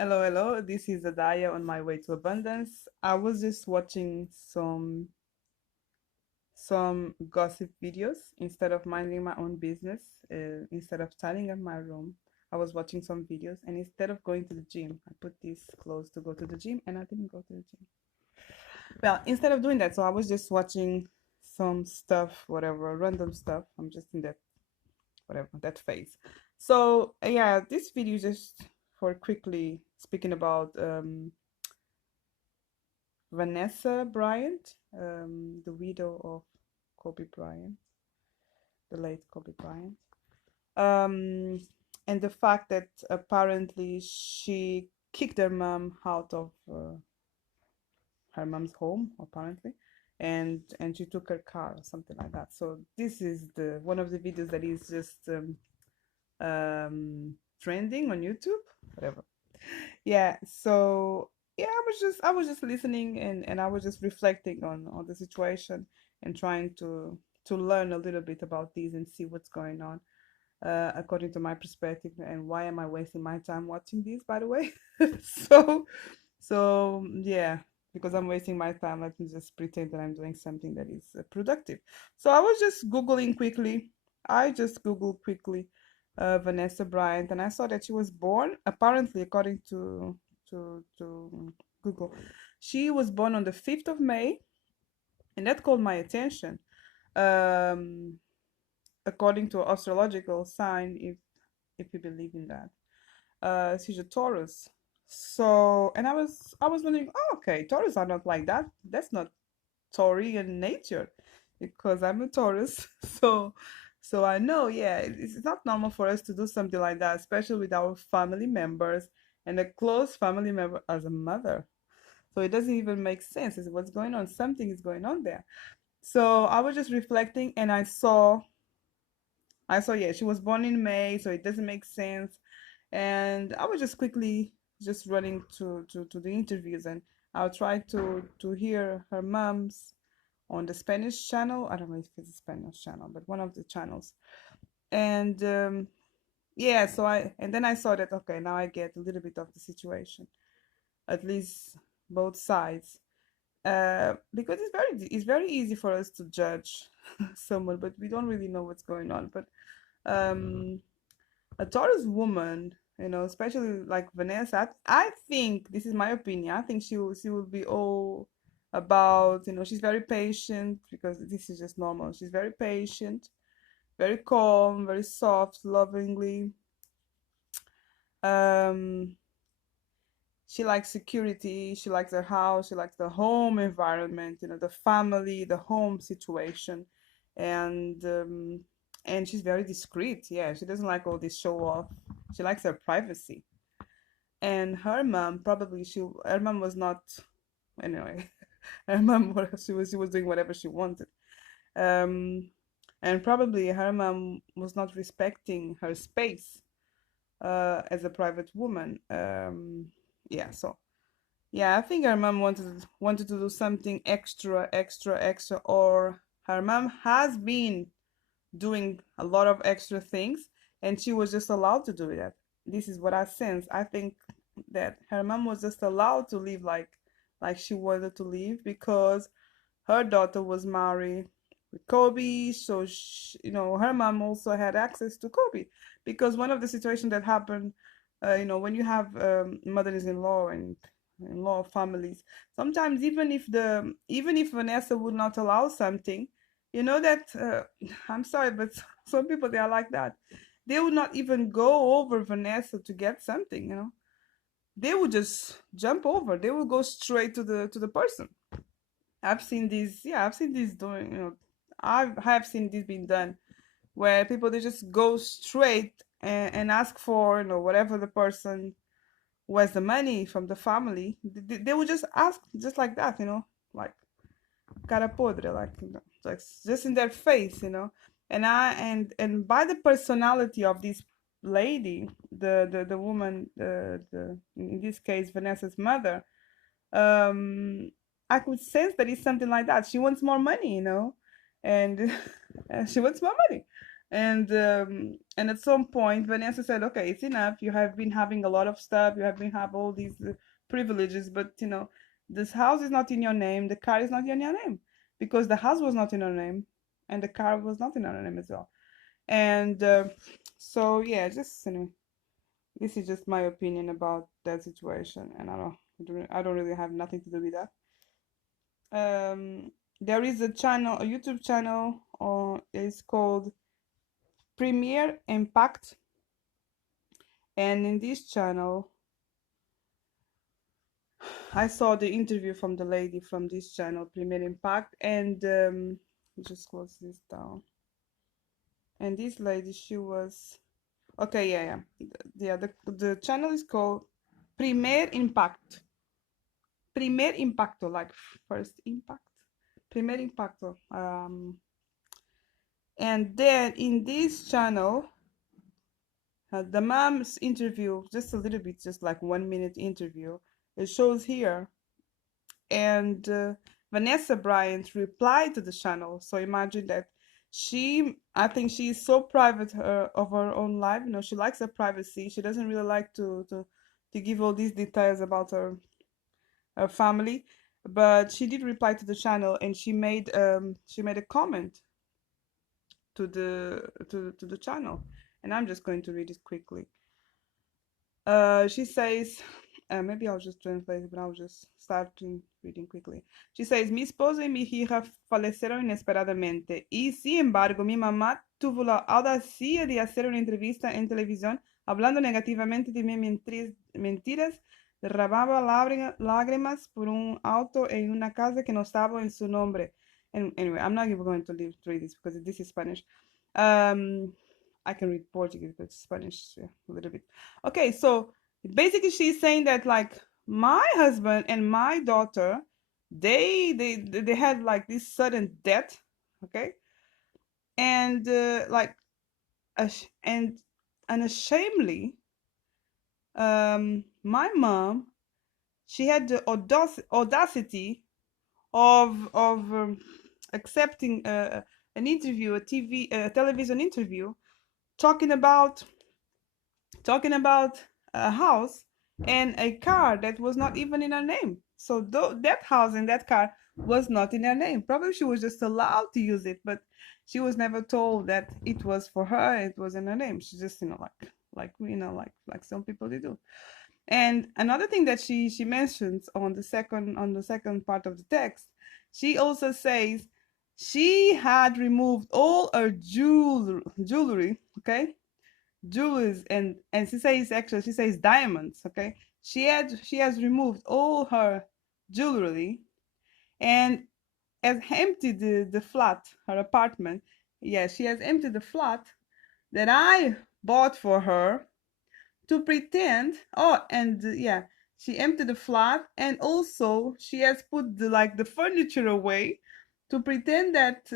Hello, hello. This is Adaya on my way to abundance. I was just watching some gossip videos instead of minding my own business. Instead of tidying up my room, I was watching some videos, and instead of going to the gym, I put these clothes to go to the gym, and I didn't go to the gym. Well, instead of doing that, so I was just watching some stuff, whatever, random stuff. I'm just in that whatever that phase. So yeah, this video is just for quickly speaking about Vanessa Bryant, the widow of Kobe Bryant, the late Kobe Bryant, um, and the fact that apparently she kicked her mom out of her mom's home, apparently, and she took her car or something like that. So this is the one of the videos that is just trending on YouTube, whatever. Yeah, so yeah, I was just listening, and I was just reflecting on the situation and trying to learn a little bit about these and see what's going on according to my perspective, and why am I wasting my time watching these, by the way. so yeah, because I'm wasting my time, let me just pretend that I'm doing something that is productive. So I was just googling quickly. I just googled quickly Vanessa Bryant, and I saw that she was born, apparently, according to Google, she was born on the 5th of May, and that called my attention. Um, According to astrological sign, if you believe in that, she's a Taurus. So, and I was wondering, oh, okay, Taurus are not like that. That's not Taurian nature, because I'm a Taurus. So I know, yeah, it's not normal for us to do something like that, especially with our family members and a close family member as a mother. So it doesn't even make sense. It's what's going on. Something is going on there. So I was just reflecting, and I saw, yeah, she was born in May, so it doesn't make sense. And I was just quickly just running to the interviews, and I'll try to hear her mom's on the Spanish channel. I don't know if it's a Spanish channel, but one of the channels. And yeah, so and then I saw that, okay, now I get a little bit of the situation, at least both sides. Because it's very easy for us to judge someone, but we don't really know what's going on. But um a Taurus woman, especially like Vanessa, I think this is my opinion. I think she will be all about, she's very patient, because this is just normal. She's very patient, very calm, very soft, lovingly. Um, she likes security. She likes her house. She likes the home environment. The family, the home situation, and um, and she's very discreet. Yeah, she doesn't like all this show off. She likes her privacy. And her mom was not, anyway. Her mom was she was doing whatever she wanted. Um, and probably her mom was not respecting her space as a private woman. Yeah, so yeah, I think her mom wanted to do something extra, extra, extra, or her mom has been doing a lot of extra things, and she was just allowed to do that. This is what I sense. I think that her mom was just allowed to live like she wanted to live, because her daughter was married with Kobe, so her mom also had access to Kobe, because one of the situations that happened, when you have mothers-in-law and in-law families, sometimes even if Vanessa would not allow something, that I'm sorry, but some people, they are like that. They would not even go over Vanessa to get something. They would just jump over. They will go straight to the person. I've seen this. Yeah, I've seen this doing. I have seen this being done, where people, they just go straight and ask for, whatever the person who has the money from the family. They would just ask just like that. Like cara podre, like just in their face. And by the personality of this lady, the woman, the in this case Vanessa's mother, um I could sense that it's something like that. She wants more money, and she wants more money. And at some point Vanessa said, okay, it's enough, you have been having a lot of stuff, you have been have all these privileges, but this house is not in your name, the car is not in your name, because the house was not in her name and the car was not in her name as well. And so yeah, just this is just my opinion about that situation, and I don't really have nothing to do with that. There is a channel, a YouTube channel, it's called Premier Impact, and in this channel, I saw the interview from the lady from this channel, Premier Impact, and just close this down. And this lady, she was okay, yeah. The channel is called Primer Impact, Primer Impacto, like first impact, Primer Impacto. And then in this channel, the mom's interview, just a little bit, just like 1 minute interview, it shows here. And Vanessa Bryant replied to the channel. So imagine that I think she's so private of her own life. She likes her privacy. She doesn't really like to give all these details about her family. But she did reply to the channel, and she made a comment to the channel, and I'm just going to read it quickly. She says, maybe I'll just translate it, but I'll just start reading quickly. She says, mi esposo y mi hija fallecieron inesperadamente, y sin embargo, mi mamá tuvo la audacia de hacer una entrevista en televisión hablando negativamente de mis mentiras, derramaba lágrimas por un auto en una casa que no estaba en su nombre. And anyway, I'm not even going to read this because this is Spanish. I can read Portuguese, but Spanish, yeah, a little bit. Okay, so basically she's saying that, like, my husband and my daughter, they had like this sudden death, okay, and like, and unashamedly, my mom, she had the audacity of accepting an interview, a television interview, talking about a house and a car that was not even in her name. So that house and that car was not in her name. Probably she was just allowed to use it, but she was never told that it was for her. It was in her name. She just, like some people they do. And another thing that she mentions on the second part of the text, she also says she had removed all her jewelry, okay, jewels, and she says diamonds, okay. She has removed all her jewelry and has emptied the flat, her apartment. Yeah, she has emptied the flat that I bought for her to pretend. Oh, and yeah, she emptied the flat, and also she has put the furniture away to pretend that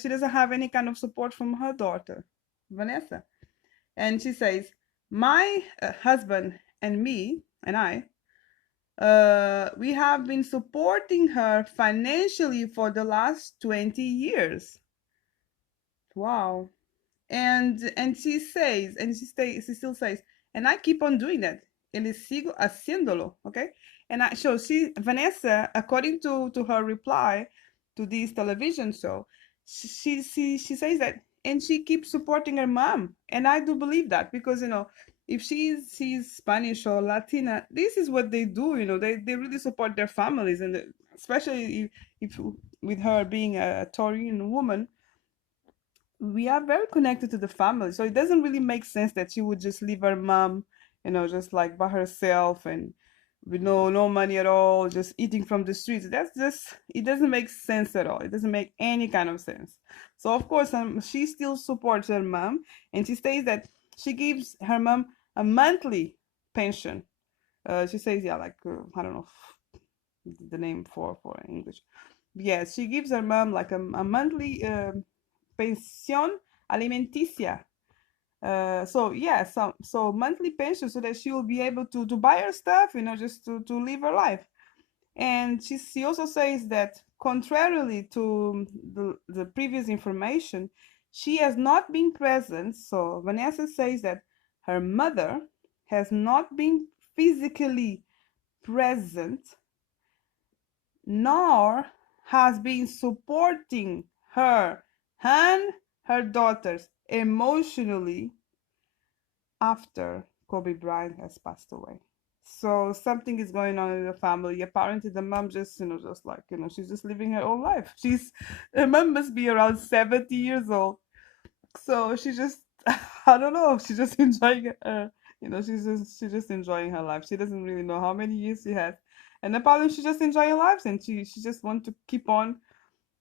she doesn't have any kind of support from her daughter, Vanessa. And she says, my husband and me and I, we have been supporting her financially for the last 20 years. Wow. And she still says, and I keep on doing that. Y le sigo haciéndolo, okay? So Vanessa, according to her reply to this television show, she says that, and she keeps supporting her mom, and I do believe that, because if she's Spanish or Latina, this is what they do. They really support their families, and especially if with her being a Taurian woman, we are very connected to the family. So it doesn't really make sense that she would just leave her mom, just like by herself and with no money at all, just eating from the streets. That's just, it doesn't make sense at all. It doesn't make any kind of sense. So of course, she still supports her mom, and she says that she gives her mom a monthly pension. She says, yeah, like, I don't know the name for English. Yes, she gives her mom like a monthly pensión alimenticia. So yeah, so monthly pension, so that she will be able to buy her stuff, just to live her life. And she also says that, contrarily to the previous information, She has not been present. So Vanessa says that her mother has not been physically present, nor has been supporting her and her daughters emotionally after Kobe Bryant has passed away. So something is going on in the family. Apparently, the mom just, just like, she's just living her own life. Her mom must be around 70 years old. So she just, I don't know, she's just enjoying, she's just enjoying her life. She doesn't really know how many years she has. And apparently, she's just enjoying her life, and she just wants to keep on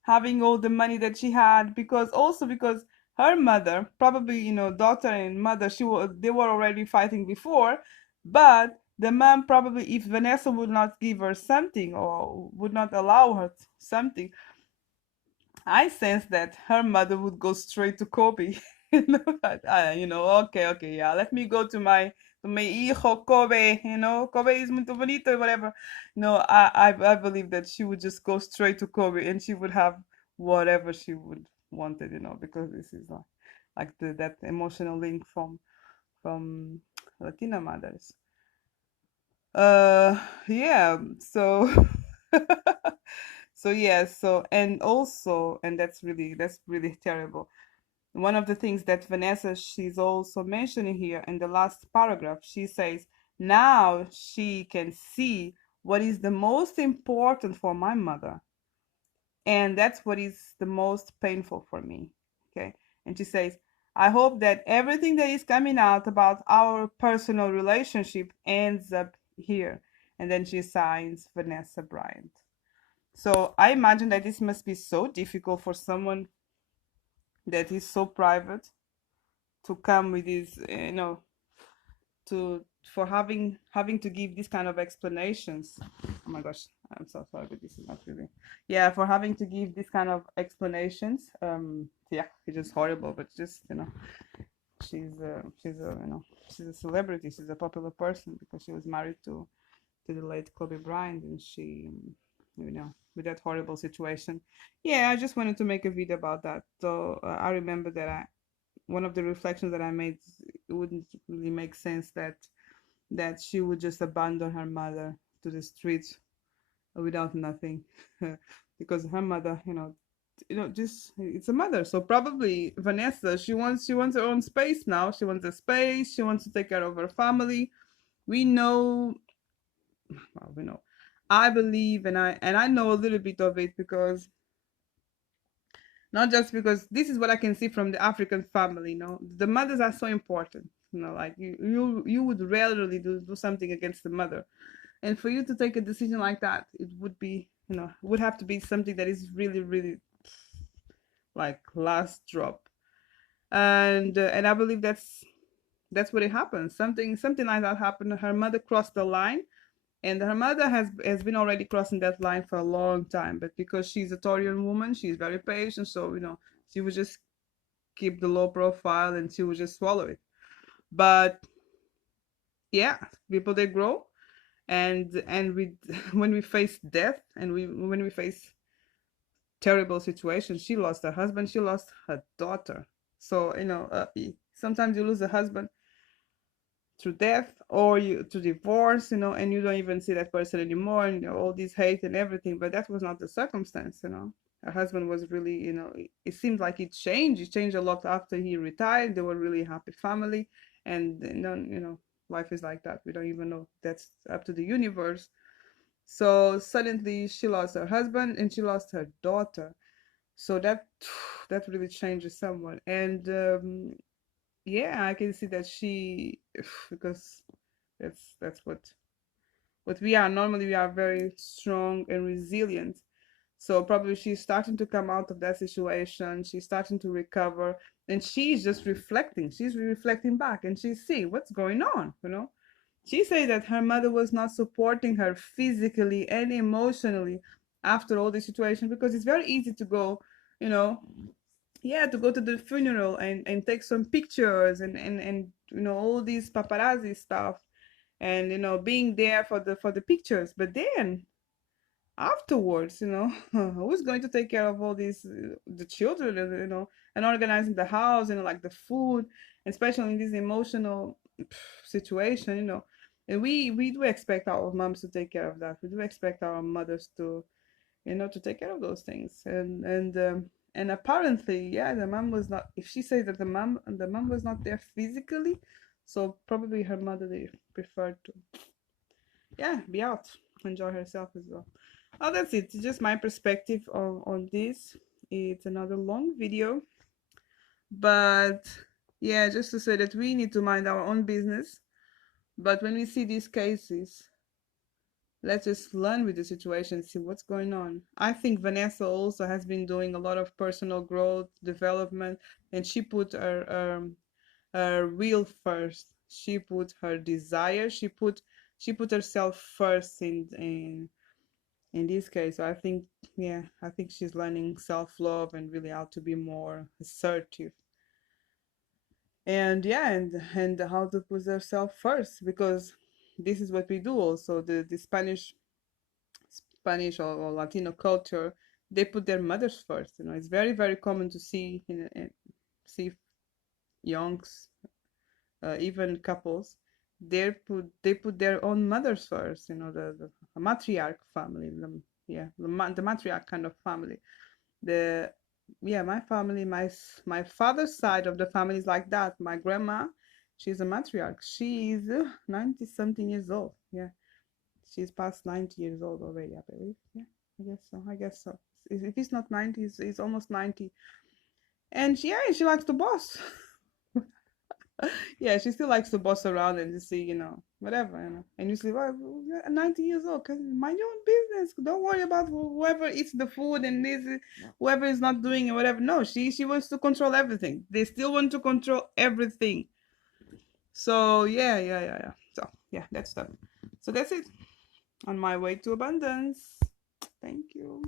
having all the money that she had, because her mother, probably, daughter and mother, they were already fighting before. But the mom, probably, if Vanessa would not give her something or would not allow her something, I sense that her mother would go straight to Kobe. Okay, okay, yeah, let me go to my hijo Kobe. Kobe is muito bonito, whatever. No, I believe that she would just go straight to Kobe, and she would have whatever she would wanted, because this is like that emotional link from Latina mothers. Yeah. So so yeah. And that's really terrible. One of the things that Vanessa, she's also mentioning here in the last paragraph, she says, now she can see what is the most important for my mother. And that's what is the most painful for me. Okay. And she says, I hope that everything that is coming out about our personal relationship ends up here. And then she signs Vanessa Bryant. So I imagine that this must be so difficult for someone that is so private to come with this, to for having to give these kind of explanations. Oh my gosh, I'm so sorry, but this is not really. Yeah, for having to give these kind of explanations. Yeah, it's just horrible, but just she's a celebrity. She's a popular person because she was married to the late Kobe Bryant, and she, with that horrible situation. Yeah, I just wanted to make a video about that. So I remember that one of the reflections that I made, it wouldn't really make sense that she would just abandon her mother to the streets without nothing, because her mother, just it's a mother. So probably Vanessa, she wants her own space now. She wants a space. She wants to take care of her family. We know, well, we know. I believe, and I know a little bit of it, because not just because this is what I can see from the African family. The mothers are so important. Like you would rarely do something against the mother, and for you to take a decision like that, it would be, would have to be something that is really, really like last drop. And I believe that's what it happened. Something like that happened. Her mother crossed the line, and her mother has been already crossing that line for a long time. But because she's a Taurian woman, she's very patient. So she would just keep the low profile, and she would just swallow it. But yeah, people, they grow, and we when we face death, and when we face terrible situations, she lost her husband, she lost her daughter. So sometimes you lose a husband through death, or you to divorce, and you don't even see that person anymore, and all this hate and everything. But that was not the circumstance. Her husband was really, it seemed like it changed a lot after he retired. They were really happy family. And then, life is like that. We don't even know. That's up to the universe. So suddenly she lost her husband, and she lost her daughter. So that really changes someone. And yeah, I can see that she, because that's what we are. Normally we are very strong and resilient. So probably she's starting to come out of that situation. She's starting to recover, and she's just reflecting. She's reflecting back, and she's seeing what's going on. She said that her mother was not supporting her physically and emotionally after all the situation, because it's very easy to go, you know, yeah, to go to the funeral and take some pictures, and all these paparazzi stuff, and being there for the pictures. But then afterwards, who's going to take care of all these the children, and organizing the house and like the food, especially in this emotional situation, and we do expect our moms to take care of that. We do expect our mothers to, to take care of those things. And apparently, yeah, the mom was not. If she says that the mom was not there physically, so probably her mother, they preferred to, yeah, be out, enjoy herself as well. Oh, that's it. It's just my perspective on this. It's another long video, but yeah, just to say that we need to mind our own business. But when we see these cases, let's just learn with the situation, see what's going on. I think Vanessa also has been doing a lot of personal growth, development, and she put her will first. She put her desire. She put herself first in this case. So I think, yeah, I think she's learning self-love and really how to be more assertive. And yeah, and how to put herself first, because this is what we do also. The Spanish or Latino culture, they put their mothers first. It's very, very common to see see youngs, even couples, they put their own mothers first. The matriarch family, yeah, the matriarch kind of family. The Yeah, my family, my father's side of the family is like that. My grandma, she's a matriarch. She's 90 something years old. Yeah, she's past 90 years old already, I believe. Yeah, I guess so. If it's not 90, it's almost 90. And yeah, she likes to boss. Yeah, she still likes to boss around and to see, whatever, And you say, well, you're 90 years old, cause mind your own business. Don't worry about whoever eats the food and this, whoever is not doing it, whatever. No, she wants to control everything. They still want to control everything. So yeah, yeah, yeah, yeah. So yeah, that's that. So that's it. On my way to abundance. Thank you.